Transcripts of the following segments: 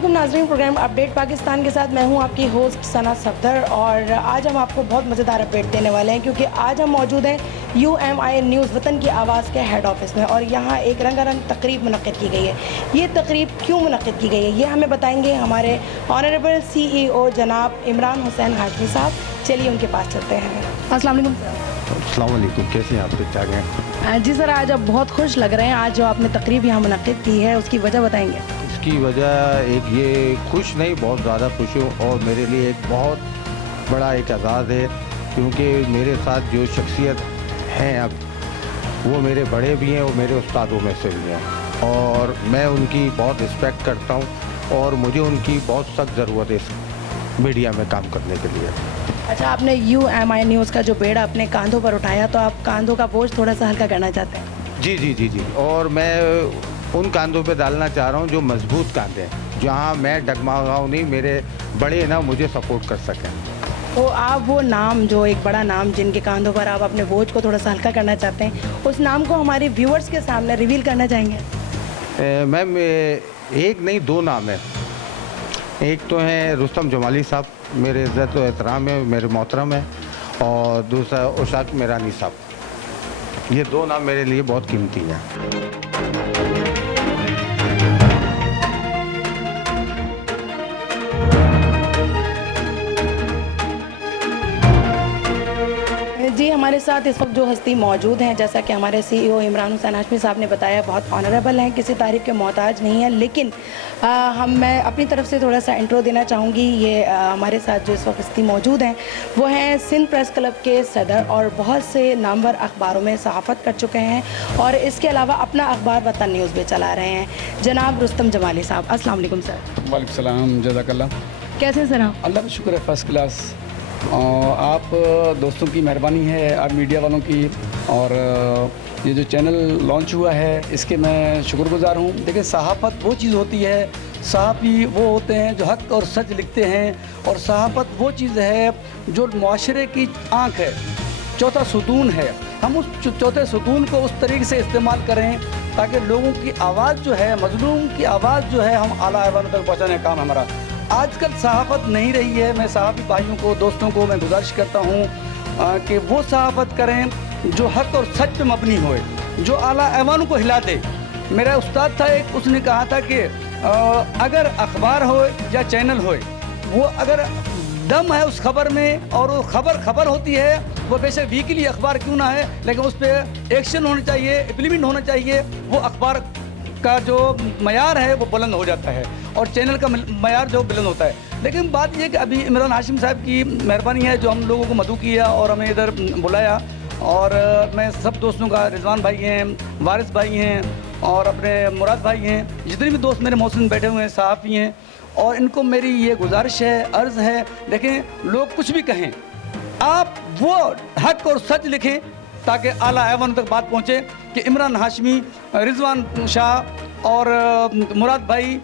علیکم ناظرین، programme update Pakistan کے ساتھ میں ہوں آپ کی ہوسٹ ثنا صفدر، اور آج ہم آپ کو بہت مزیدار اپڈیٹ دینے والے ہیں کیونکہ آج ہم موجود ہیں UMI نیوز وطن کی آواز کے ہیڈ آفس میں، اور یہاں ایک رنگا رنگ تقریب منعقد کی گئی ہے۔ یہ تقریب کیوں منعقد کی گئی ہے یہ ہمیں بتائیں گے ہمارے آنریبل CEO جناب عمران حسین ہاشمی صاحب۔ چلیے ان کے پاس چلتے ہیں۔ السلام علیکم سر۔ السلام علیکم، کیسے ہیں آپ؟ ٹھیک ٹھاک ہیں؟ جی سر، آج آپ بہت خوش لگ رہے ہیں، آج جو آپ نے تقریب یہاں منعقد کی ہے اس کی وجہ بتائیں گے؟ اس کی وجہ ایک یہ خوش نہیں، بہت زیادہ خوش ہوں، اور میرے لیے ایک بہت بڑا ایک اعزاز ہے کیونکہ میرے ساتھ جو شخصیت ہیں اب وہ میرے بڑے بھی ہیں اور میرے استادوں میں سے بھی ہیں، اور میں ان کی بہت رسپیکٹ کرتا ہوں اور مجھے ان کی بہت سخت ضرورت ہے اس میڈیا میں کام کرنے کے لیے۔ اچھا، آپ نے UMI نیوز کا جو بیڑا اپنے کاندھوں پر اٹھایا تو آپ کاندھوں کا بوجھ تھوڑا سا ہلکا کرنا چاہتے ہیں؟ جی جی جی جی، اور میں ان کاندھوں پہ ڈالنا چاہ رہا ہوں جو مضبوط کاندھے ہیں، جہاں میں ڈگمگاؤں نہیں، میرے بڑے نا مجھے سپورٹ کر سکیں۔ تو آپ وہ نام، جو ایک بڑا نام جن کے کاندھوں پر آپ اپنے بوجھ کو تھوڑا سا ہلکا کرنا چاہتے ہیں، اس نام کو ہمارے ویورز کے سامنے ریویل کرنا چاہیں گے؟ میم ایک نہیں، دو نام ہیں۔ ایک تو ہیں رستم جمالی صاحب، میرے عزت و احترام ہے، میرے محترم ہیں، اور دوسرا اشاق میرانی صاحب۔ یہ دو نام میرے لیے بہت قیمتی ہیں۔ جی، ہمارے ساتھ اس وقت جو ہستی موجود ہیں، جیسا کہ ہمارے CEO عمران حسین ہاشمی صاحب نے بتایا، بہت آنریبل ہیں، کسی تعریف کے محتاج نہیں ہیں، لیکن میں اپنی طرف سے تھوڑا سا انٹرو دینا چاہوں گی۔ یہ ہمارے ساتھ جو اس وقت ہستی موجود ہیں وہ ہیں سندھ پریس کلب کے صدر، اور بہت سے نامور اخباروں میں صحافت کر چکے ہیں، اور اس کے علاوہ اپنا اخبار وطن نیوز بھی چلا رہے ہیں، جناب رستم جمالی صاحب۔ السلام علیکم سر۔ وعلیکم السلام، جزاک اللہ۔ کیسے سر آپ؟ اللہ کا شکر ہے، فرسٹ کلاس۔ آپ دوستوں کی مہربانی ہے، آپ میڈیا والوں کی، اور یہ جو چینل لانچ ہوا ہے اس کے میں شکر گزار ہوں۔ دیکھیں، صحافت وہ چیز ہوتی ہے، صحافی وہ ہوتے ہیں جو حق اور سچ لکھتے ہیں، اور صحافت وہ چیز ہے جو معاشرے کی آنکھ ہے، چوتھا ستون ہے۔ ہم اس چوتھے ستون کو اس طریقے سے استعمال کریں تاکہ لوگوں کی آواز جو ہے، مظلوم کی آواز جو ہے، ہم اعلیٰ ایوانوں تک پہنچانے کا کام ہمارا۔ آج کل صحافت نہیں رہی ہے۔ میں صحافی بھائیوں کو، دوستوں کو میں گزارش کرتا ہوں کہ وہ صحافت کریں جو حق اور سچ پہ مبنی ہوئے، جو اعلیٰ ایوانوں کو ہلا دے۔ میرا استاد تھا ایک، اس نے کہا تھا کہ اگر اخبار ہو یا چینل ہوئے، وہ اگر دم ہے اس خبر میں، اور وہ خبر ہوتی ہے، وہ بے شک ویکلی اخبار کیوں نہ ہے، لیکن اس پہ ایکشن ہونا چاہیے، امپلیمنٹ ہونا چاہیے، وہ اخبار کا جو معیار ہے وہ بلند ہو جاتا ہے، اور چینل کا معیار جو بلند ہوتا ہے۔ لیکن بات یہ کہ ابھی عمران ہاشم صاحب کی مہربانی ہے جو ہم لوگوں کو مدعو کیا اور ہمیں ادھر بلایا، اور میں سب دوستوں کا، رضوان بھائی ہیں، وارث بھائی ہیں، اور اپنے مراد بھائی ہیں، جتنے بھی دوست میرے محسن بیٹھے ہوئے ہیں، صحافی ہیں، اور ان کو میری یہ گزارش ہے، عرض ہے، دیکھیں لوگ کچھ بھی کہیں، آپ وہ حق اور سچ لکھیں تاکہ اعلیٰ ایوان تک بات پہنچے کہ عمران ہاشمی، رضوان شاہ اور مراد بھائی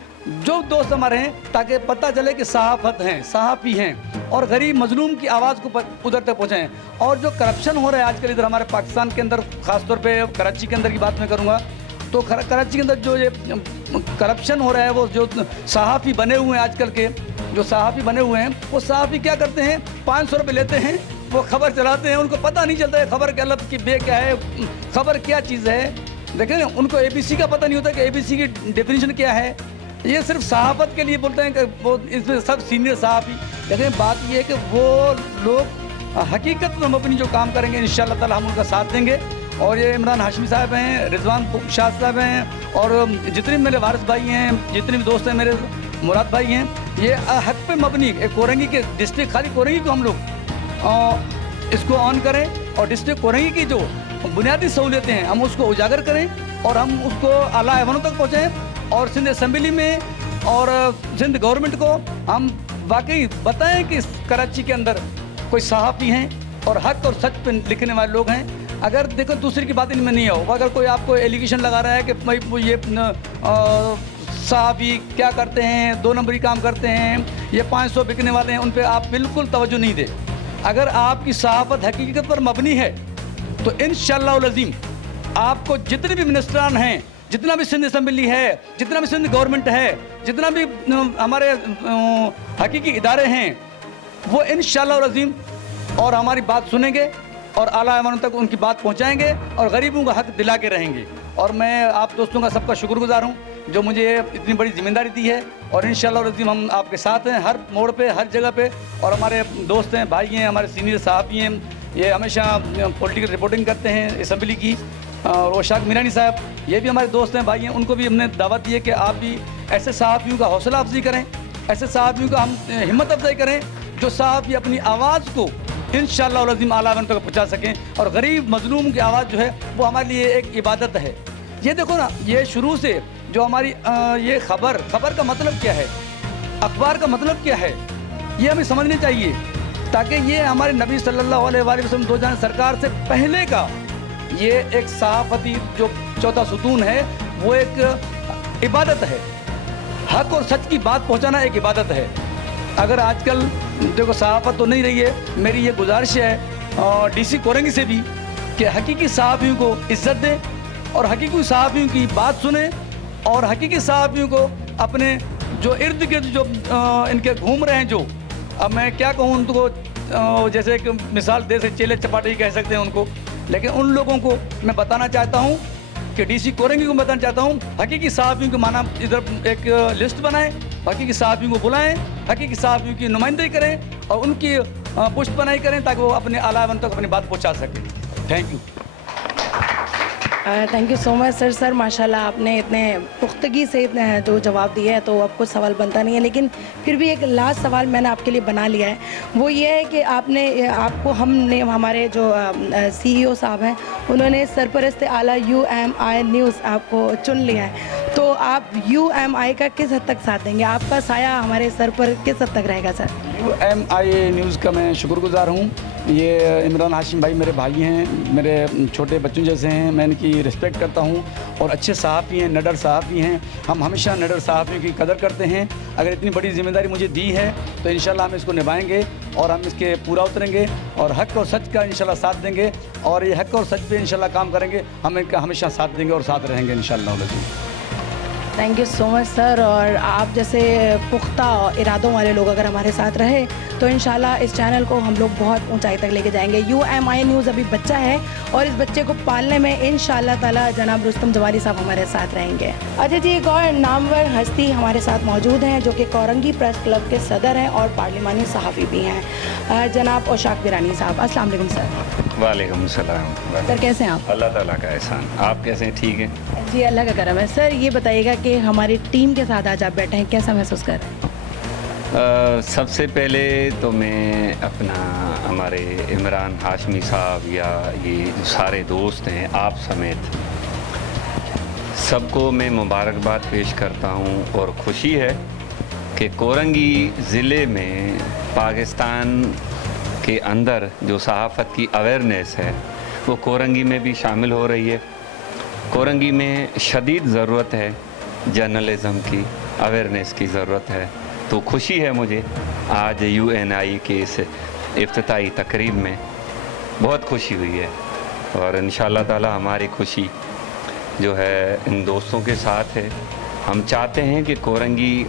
جو دوست ہمارے ہیں، تاکہ پتہ چلے کہ صحافت ہیں، صحافی ہیں، اور غریب مظلوم کی آواز کو ادھر تک پہنچائیں۔ اور جو کرپشن ہو رہا ہے آج کل ادھر ہمارے پاکستان کے اندر، خاص طور پہ کراچی کے اندر کی بات میں کروں گا، تو کراچی کے اندر جو یہ کرپشن ہو رہا ہے، وہ جو صحافی بنے ہوئے ہیں آج کل کے، جو صحافی بنے ہوئے ہیں، وہ صحافی کیا کرتے ہیں، 500 روپے لیتے ہیں، وہ خبر چلاتے ہیں، ان کو پتہ نہیں چلتا ہے خبر کے الف کی بے کیا ہے، خبر کیا چیز ہے۔ دیکھیں، ان کو ABC کا پتہ نہیں ہوتا کہ ABC کی ڈیفینیشن کیا ہے۔ یہ صرف صحافت کے لیے بولتے ہیں کہ وہ اس میں سب سینئر صحافی، لیکن بات یہ ہے کہ وہ لوگ حقیقت میں مبنی جو کام کریں گے، انشاءاللہ تعالی ہم ان کا ساتھ دیں گے۔ اور یہ عمران ہاشمی صاحب ہیں، رضوان شاہ صاحب ہیں، اور جتنے بھی میرے وارث بھائی ہیں، جتنے بھی دوست ہیں میرے، مراد بھائی ہیں، یہ حق پہ مبنی کورنگی کے ڈسٹرکٹ، خالی کورنگی کو ہم لوگ اس کو آن کریں، اور ڈسٹرکٹ کورنگی کی جو بنیادی سہولتیں ہیں ہم اس کو اجاگر کریں، اور ہم اس کو اعلیٰ ایوانوں تک پہنچائیں، اور سندھ اسمبلی میں اور سندھ گورنمنٹ کو ہم واقعی بتائیں کہ کراچی کے اندر کوئی صحافی ہیں اور حق اور سچ پہ لکھنے والے لوگ ہیں۔ اگر دیکھو دوسری کی بات ان میں نہیں ہو، اگر کوئی آپ کو ایلیگیشن لگا رہا ہے کہ یہ صحافی کیا کرتے ہیں، 2 نمبری کام کرتے ہیں، یہ 500 بکنے والے ہیں، ان پہ آپ بالکل توجہ نہیں دیں۔ اگر آپ کی صحافت حقیقت پر مبنی ہے تو انشاءاللہ العظیم آپ کو جتنے بھی منسٹران ہیں जितना भी सिंध असम्बली है, जितना भी सिंध गवर्नमेंट है, जितना भी हमारे हकीकी इदारे हैं, वो इंशाअल्लाह अज़ीम और हमारी बात सुनेंगे और आला ऐवानों तक उनकी बात पहुंचाएंगे और गरीबों का हक दिला के रहेंगे। और मैं आप दोस्तों का सबका शुक्रगुजार हूं जो मुझे इतनी बड़ी जिम्मेदारी दी है, और इंशाअल्लाह अज़ीम हम आपके साथ हैं हर मोड़ पे, हर जगह पे। और हमारे दोस्त हैं, भाई हैं, हमारे सीनियर साहब भी हैं, ये हमेशा पॉलिटिकल रिपोर्टिंग करते हैं असम्बली की, और रोशाक मीरानी साहब ये भी हमारे दोस्त हैं, भाई हैं, उनको भी हमने दावत दी है कि आप भी ऐसे सहाफ़ियों का हौसला अफजाई करें, ऐसे सहाफ़ियों का हम हिम्मत अफजाई करें जो सहाफ़ी अपनी आवाज़ को इंशाअल्लाह अज़ीम आला तक पहुँचा सकें। और गरीब मजलूम की आवाज़ जो है वो हमारे लिए एक इबादत है। ये देखो ना, ये शुरू से जो हमारी ये खबर का मतलब क्या है, अखबार का मतलब क्या है, ये हमें समझनी चाहिए, ताकि ये हमारे नबी सल्लल्लाहु अलैहि वसल्लम दो जहां सरकार से पहले का ये एक सहाफ़ती जो चौथा सुतून है वो एक इबादत है। हक और सच की बात पहुंचाना एक इबादत है। अगर आजकल देखो सहाफ़त तो नहीं रही है, मेरी ये गुजारिश है डीसी कोरंगी से भी कि हकीकी सहाफ़ियों को इज़्ज़त दें और हकीकी सहाफ़ियों की बात सुने, और हकीकी सहाफ़ियों को अपने जो इर्द गिर्द जो इनके घूम रहे हैं, जो अब मैं क्या कहूँ उनको, जैसे एक मिसाल दे से चेले चपाटे कह सकते हैं उनको, लेकिन उन लोगों को मैं बताना चाहता हूँ कि डीसी कोरंगी को बताना चाहता हूँ, हकीकी सहाफ़ियों को माना इधर एक लिस्ट बनाएं, हकीकी सहाफ़ियों को बुलाएं, हकीकी सहाफ़ियों की नुमाइंदगी करें और उनकी पुष्ट बनाई करें ताकि वो अपने आला ऐवान तक अपनी बात पहुँचा सकें। Thank you. Thank you so much sir माशाल्लाह आपने इतने पुख्तगी से इतने जो जवाब दिए है तो अब कुछ सवाल बनता नहीं है, लेकिन फिर भी एक लास्ट सवाल मैंने आपके लिए बना लिया है। वो ये है कि हमने हमारे जो CEO साहब हैं उन्होंने सरपरस्त आला UMI न्यूज़ आपको चुन लिया है, तो आप UMI का किस हद तक साथ देंगे? आपका साया हमारे सर पर किस हद तक रहेगा सर? UMI न्यूज़ का मैं शुक्रगुजार हूँ। ये इमरान हाशिम भाई मेरे भाई हैं, मेरे छोटे बच्चों जैसे हैं, मैं इनकी रिस्पेक्ट करता हूँ और अच्छे सहाफ़ी हैं, निडर सहाफ़ी हैं। हम हमेशा निडर सहाफ़ियों की कदर करते हैं। अगर इतनी बड़ी जिम्मेदारी मुझे दी है तो इंशाल्लाह हम इसको निभाएंगे और हम इसके पूरा उतरेंगे और हक़ और सच का इंशाल्लाह साथ देंगे, और ये हक़ और सच पे इंशाल्लाह काम करेंगे। हम इनका हमेशा साथ देंगे और साथ रहेंगे इंशाल्लाह। Thank you so much sir. और आप जैसे पुख्ता इरादों वाले लोग अगर हमारे साथ रहे तो इंशाल्लाह इस चैनल को हम लोग बहुत ऊंचाई तक लेके जाएंगे। UMI न्यूज़ अभी बच्चा है और इस बच्चे को पालने में इंशाल्लाह ताला जनाब रुस्तम जवाली साहब हमारे साथ रहेंगे। अच्छा जी, एक और नामवर हस्ती हमारे साथ मौजूद हैं जो कि कोरंगी प्रेस क्लब के सदर हैं और पार्लिमानी सहाफ़ी भी हैं, जनाब रोशाक मीरानी साहब। अस्सलाम वालेकुम सर। वालेकुम सलाम। सर कैसे हैं आप? अल्लाह ताला का एहसान। आप कैसे हैं? ठीक है जी, अल्लाह का करम है। सर ये बताइएगा कि हमारी टीम के साथ आज आप बैठे हैं, कैसा महसूस कर रहे हैं? सबसे पहले तो मैं अपना हमारे इमरान हाशमी साहब या ये जो सारे दोस्त हैं आप समेत सबको मैं मुबारकबाद पेश करता हूँ और ख़ुशी है कि कोरंगी ज़िले में पाकिस्तान के अंदर जो सहाफ़त की अवेयरनेस है वो कोरंगी में भी शामिल हो रही है। कोरंगी में शदीद ज़रूरत है जर्नलिज़म की, अवेयरनेस की ज़रूरत है। तो खुशी है मुझे आज UNI के इस इफ्तिताई तकरीब में बहुत खुशी हुई है, और इंशाअल्लाह ताला हमारी खुशी जो है इन दोस्तों के साथ है। हम चाहते हैं कि कोरंगी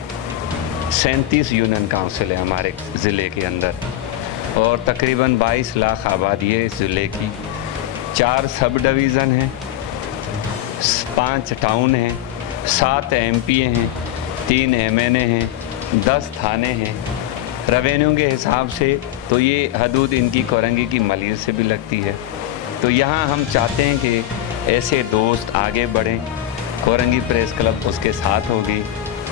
37 यूनियन काउंसिल है हमारे ज़िले के अंदर और तकरीबन 22 लाख आबादी है इस ज़िले की। 4 सब डिवीज़न हैं, 5 टाउन हैं, 7 MP हैं, 3 MNA हैं, 10 थाने हैं। रेवेन्यू के हिसाब से तो ये हदूद इनकी कोरंगी की मलीर से भी लगती है। तो यहाँ हम चाहते हैं कि ऐसे दोस्त आगे बढ़ें। कोरंगी प्रेस क्लब उसके साथ होगी,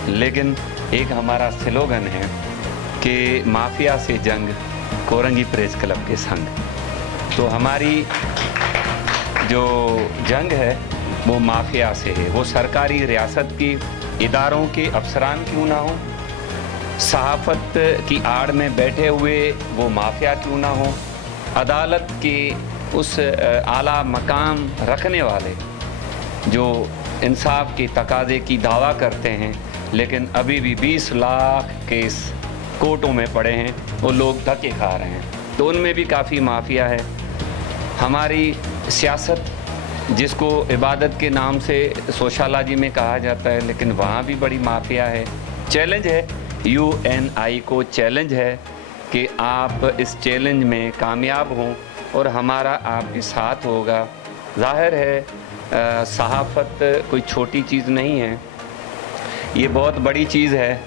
लेकिन एक हमारा स्लोगन है कि माफिया से जंग, कोरंगी प्रेस क्लब के संग। तो हमारी जो जंग है वो माफिया से है, वो सरकारी रियासत की इदारों के अफसरान क्यों ना हो, सहाफ़त की आड़ में बैठे हुए वो माफिया क्यों ना हो, अदालत के उस आला मकाम रखने वाले जो इंसाफ के तकाज़े की दावा करते हैं लेकिन अभी भी 20 लाख केस कोर्टों में पड़े हैं, वो लोग धक्के खा रहे हैं, तो उनमें भी काफ़ी माफिया है। हमारी सियासत जिसको इबादत के नाम से सोशलॉजी में कहा जाता है, लेकिन वहाँ भी बड़ी माफिया है। चैलेंज है, UNI को चैलेंज है कि आप इस चैलेंज में कामयाब हों और हमारा आपके साथ होगा। ज़ाहिर है सहाफ़त कोई छोटी चीज़ नहीं है, ये बहुत बड़ी चीज़ है।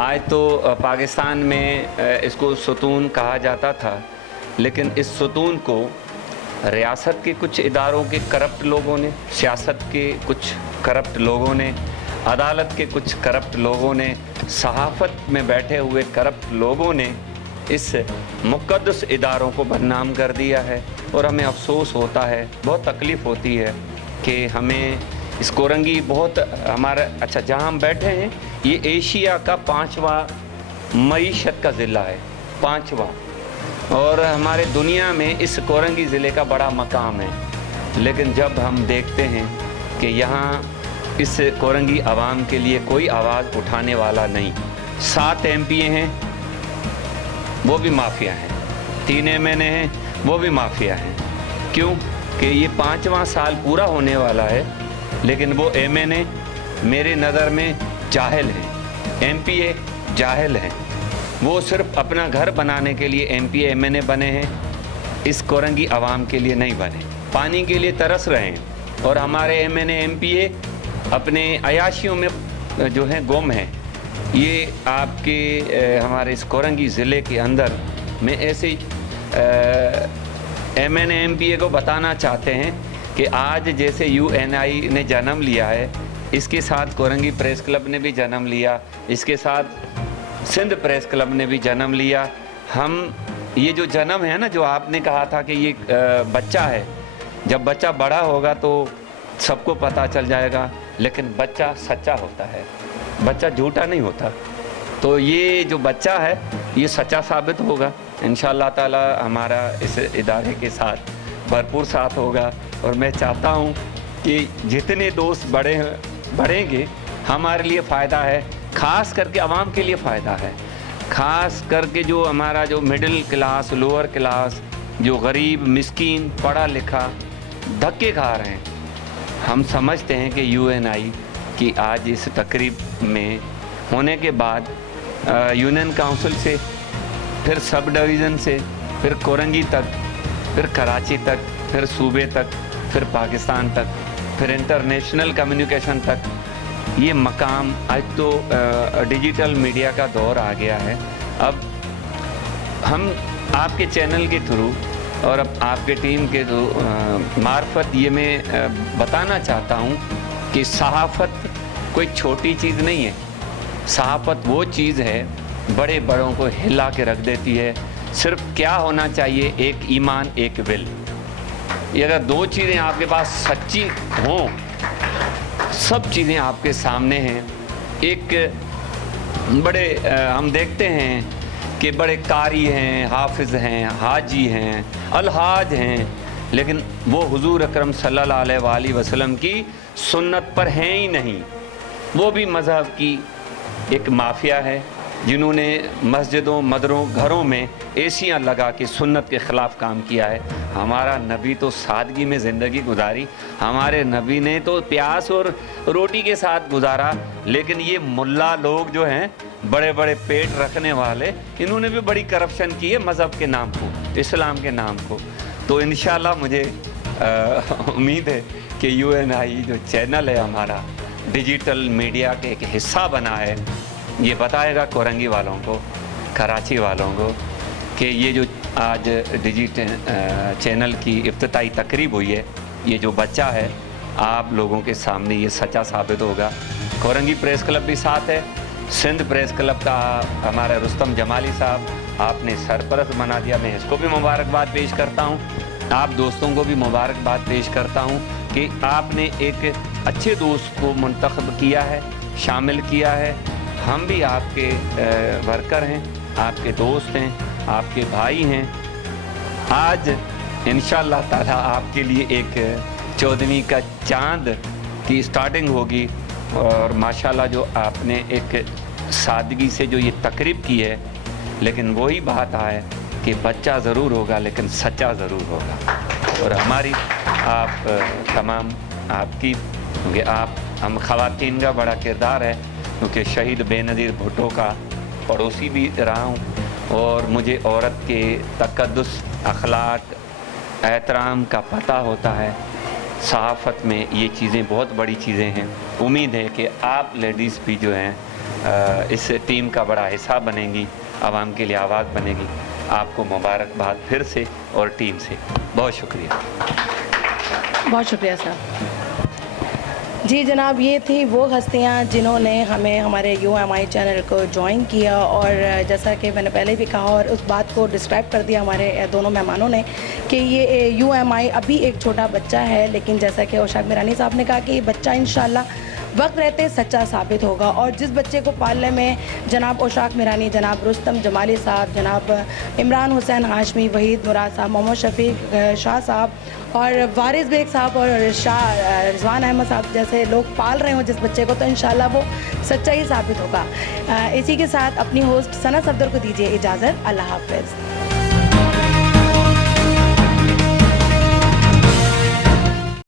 आज तो पाकिस्तान में इसको सुतून कहा जाता था, लेकिन इस सुतून को रियासत के कुछ इदारों के करप्ट लोगों ने, सियासत के कुछ करप्ट लोगों ने, अदालत के कुछ करप्ट लोगों ने, सहाफ़त में बैठे हुए करप्ट लोगों ने इस मुक़द्दस इदारों को बदनाम कर दिया है। और हमें अफसोस होता है, बहुत तकलीफ़ होती है कि हमें इस कोरंगी बहुत हमारा अच्छा जहाँ हम बैठे हैं ये एशिया का 5वां मईशत का ज़िला है, 5वां, और हमारे दुनिया में इस कोरंगी ज़िले का बड़ा मकाम है। लेकिन जब हम देखते हैं कि यहाँ इस कोरंगी आवाम के लिए कोई आवाज़ उठाने वाला नहीं, 7 MPA हैं वो भी माफिया हैं, 3 MNA हैं वो भी माफिया हैं। क्यों कि ये 5वां साल पूरा होने वाला है, लेकिन वो MNA मेरे नज़र में जाहिल हैं, MPA जाहिल हैं। वो सिर्फ अपना घर बनाने के लिए MPA MNA बने हैं, इस कोरंगी आवाम के लिए नहीं बने। पानी के लिए तरस रहे हैं और हमारे MNA MPA अपने अयाशियों में जो हैं गुम हैं। ये आपके हमारे इस कोरंगी ज़िले के अंदर में ऐसे MNA MPA को बताना चाहते हैं कि आज जैसे UNI ने जन्म लिया है, इसके साथ कोरंगी प्रेस क्लब ने भी जन्म लिया, इसके साथ सिंध प्रेस क्लब ने भी जन्म लिया। हम ये जो जन्म है ना, जो आपने कहा था कि ये बच्चा है, जब बच्चा बड़ा होगा तो सबको पता चल जाएगा, लेकिन बच्चा सच्चा होता है, बच्चा झूठा नहीं होता। तो ये जो बच्चा है ये सच्चा साबित होगा इंशाअल्लाह ताला। हमारा इस इदारे के साथ भरपूर साथ होगा और मैं चाहता हूँ कि जितने दोस्त बढ़ेंगे हमारे लिए फ़ायदा है, ख़ास करके आवाम के लिए फ़ायदा है। ख़ास करके जो हमारा जो मिडिल क्लास, लोअर क्लास, जो गरीब मिस्कीन पढ़ा लिखा धक्के खा रहे हैं, हम समझते हैं कि UNI की आज इस तकरीब में होने के बाद यूनियन काउंसिल से, फिर सब डिवीज़न से, फिर कोरंगी तक, फिर कराची तक, फिर सूबे तक, फिर पाकिस्तान तक, फिर इंटरनेशनल कम्युनिकेशन तक, ये मकाम आज तो डिजिटल मीडिया का दौर आ गया है। अब हम आपके चैनल के थ्रू और अब आपके टीम के मार्फत ये मैं बताना चाहता हूँ कि सहाफ़त कोई छोटी चीज़ नहीं है। सहाफ़त वो चीज़ है बड़े बड़ों को हिला के रख देती है। सिर्फ क्या होना चाहिए, एक ईमान, एक विल। ये अगर 2 चीज़ें आपके पास सच्ची हों, सब चीज़ें आपके सामने हैं। एक बड़े हम देखते हैं कि बड़े कारी हैं, हाफिज़ हैं, हाजी हैं, अलहाज हैं, लेकिन वो हुजूर अकरम सल्लल्लाहु अलैहि वसल्लम की सुन्नत पर हैं ही नहीं। वो भी मज़हब की एक माफिया है जिन्होंने मस्जिदों, मदरों, घरों में एसियाँ लगा के सुन्नत के ख़िलाफ़ काम किया है। हमारा नबी तो सादगी में ज़िंदगी गुजारी, हमारे नबी ने तो प्यास और रोटी के साथ गुजारा। लेकिन ये मुल्ला लोग जो हैं, बड़े बड़े पेट रखने वाले, इन्होंने भी बड़ी करप्शन की है मज़हब के नाम को, इस्लाम के नाम को। तो इंशाअल्लाह मुझे उम्मीद है कि UNI जो चैनल है हमारा, डिजिटल मीडिया के एक हिस्सा बना है, ये बताएगा कोरंगी वालों को, कराची वालों को कि ये जो आज डिजिटल चैनल की इफ्तिताई तकरीब हुई है, ये जो बच्चा है आप लोगों के सामने ये सच्चा साबित होगा। कोरंगी प्रेस क्लब भी साथ है, सिंध प्रेस क्लब का हमारा रुस्तम जमाली साहब आपने सरपरस्त बना दिया, मैं इसको भी मुबारकबाद पेश करता हूँ। आप दोस्तों को भी मुबारकबाद पेश करता हूँ कि आपने एक अच्छे दोस्त को मुंतखब किया है, शामिल किया है। हम भी आपके वर्कर हैं, आपके दोस्त हैं, आपके भाई हैं। आज इंशाअल्लाह ताला आपके लिए एक 14वीं का चांद की स्टार्टिंग होगी और माशाल्लाह जो आपने एक सादगी से जो ये तकरीब की है, लेकिन वही बात है कि बच्चा ज़रूर होगा लेकिन सच्चा ज़रूर होगा। और हमारी आप तमाम आपकी, क्योंकि आप हम ख़वातीन का बड़ा किरदार है, क्योंकि शहीद बेनज़ीर भुट्टो का पड़ोसी भी रहा हूँ और मुझे औरत के तक़द्दुस, अखलाक, एहतराम का पता होता है। सहाफ़त में ये चीज़ें बहुत बड़ी चीज़ें हैं। उम्मीद है कि आप लेडीज़ भी जो हैं इस टीम का बड़ा हिस्सा बनेंगी, आवाम के लिए आवाज़ बनेगी। आपको मुबारकबाद फिर से और टीम से बहुत शुक्रिया। बहुत शुक्रिया सर। जी जनाब, ये थी वो हस्तियाँ जिन्होंने हमें हमारे UMI चैनल को ज्वाइन किया, और जैसा कि मैंने पहले भी कहा और उस बात को डिस्क्राइब कर दिया हमारे दोनों मेहमानों ने कि ये UMI अभी एक छोटा बच्चा है, लेकिन जैसा कि औशाक मीरानी साहब ने कहा कि ये बच्चा इंशाल्लाह वक्त रहते सच्चा साबित होगा। और जिस बच्चे को पालने में जनाब औशाक मीरानी, जनाब रुस्तम जमाली साहब, जनाब इमरान हुसैन हाशमी, वहीद मुराद साहब, मोहम्मद शफीक शाह साहब और वारिस बेग साहब और रिजवान अहमद साहब जैसे लोग पाल रहे हों जिस बच्चे को, तो इंशाल्लाह वो सच्चा ही साबित होगा। इसी के साथ अपनी होस्ट सना सफदर को दीजिए इजाज़त। अल्लाह हाफ़िज़।